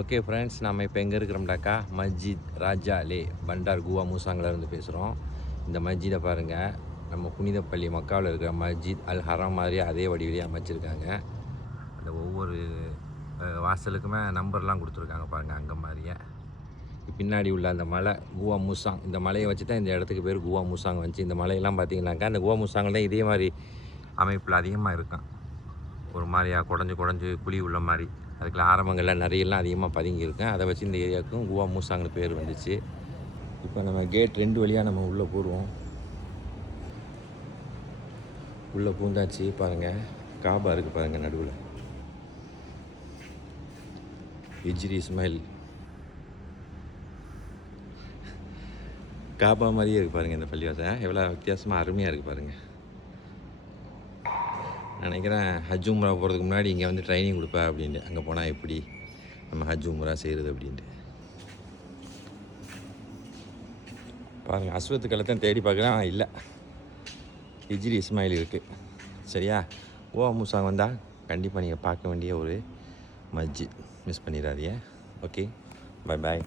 Okay friends, நம்ம இப்போ எங்கே இருக்கிறோம்டாக்கா மஸ்ஜித் ராஜா லே பண்டார் குவா மூசாங்கிலேருந்து பேசுகிறோம். இந்த மஸ்ஜிதை பாருங்கள், நம்ம புனிதப்பள்ளி மக்காவில் இருக்கிற மஸ்ஜித் அல் ஹராம் மாதிரி அதே வடிவிலேயே அமைச்சிருக்காங்க. அந்த ஒவ்வொரு வாசலுக்குமே நம்பர்லாம் கொடுத்துருக்காங்க பாருங்கள். அங்கே மாதிரியே பின்னாடி உள்ள அந்த மலை குவா மூசாங், இந்த மலையை வச்சு தான் இந்த இடத்துக்கு பேர் குவா மூசாங் வந்துச்சு. இந்த மலையெல்லாம் பார்த்தீங்கன்னாக்கா அந்த குவா மூசாங்கில் தான் இதே மாதிரி அமைப்பில் அதிகமாக இருக்கும். ஒரு மாதிரியாக குடஞ்சி குழி உள்ள மாதிரி அதுக்குள்ள ஆரம்பங்களில் நிறையெல்லாம் அதிகமாக பதுங்கியிருக்கேன். அதை வச்சு இந்த ஏரியாவுக்கும் குவா மூசாங்கன்னு பேர் வந்துச்சு. இப்போ நம்ம கேட் 2 வழியாக நம்ம உள்ளே போடுவோம். உள்ளே பூந்தாச்சு பாருங்கள். காபா இருக்குது பாருங்கள் நடுவில். ஹிஜ்ரி இஸ்மாயில் காபா மாதிரியே இருக்குது பாருங்கள். இந்த பள்ளிவாசல் எவ்வளோ வித்தியாசமாக அருமையாக இருக்குது பாருங்கள். நினைக்கிறேன் ஹஜ் உம்ரா போகிறதுக்கு முன்னாடி இங்கே வந்து ட்ரைனிங் கொடுப்பேன் அப்படின்ட்டு. அங்கே போனால் எப்படி நம்ம ஹஜ் உம்ரா செய்கிறது அப்படின்ட்டு பாருங்கள். அஸ்வத்து கலத்தான் தேடி பார்க்குறேன், இல்லை, ஹிஜ்ரி இஸ்மாயில் இருக்குது. சரியா, ஓ மூசாங்க வந்தால் கண்டிப்பாக நீங்கள் பார்க்க வேண்டிய ஒரு மஸ்ஜித், மிஸ் பண்ணிடாதீங்க. Okay, bye bye.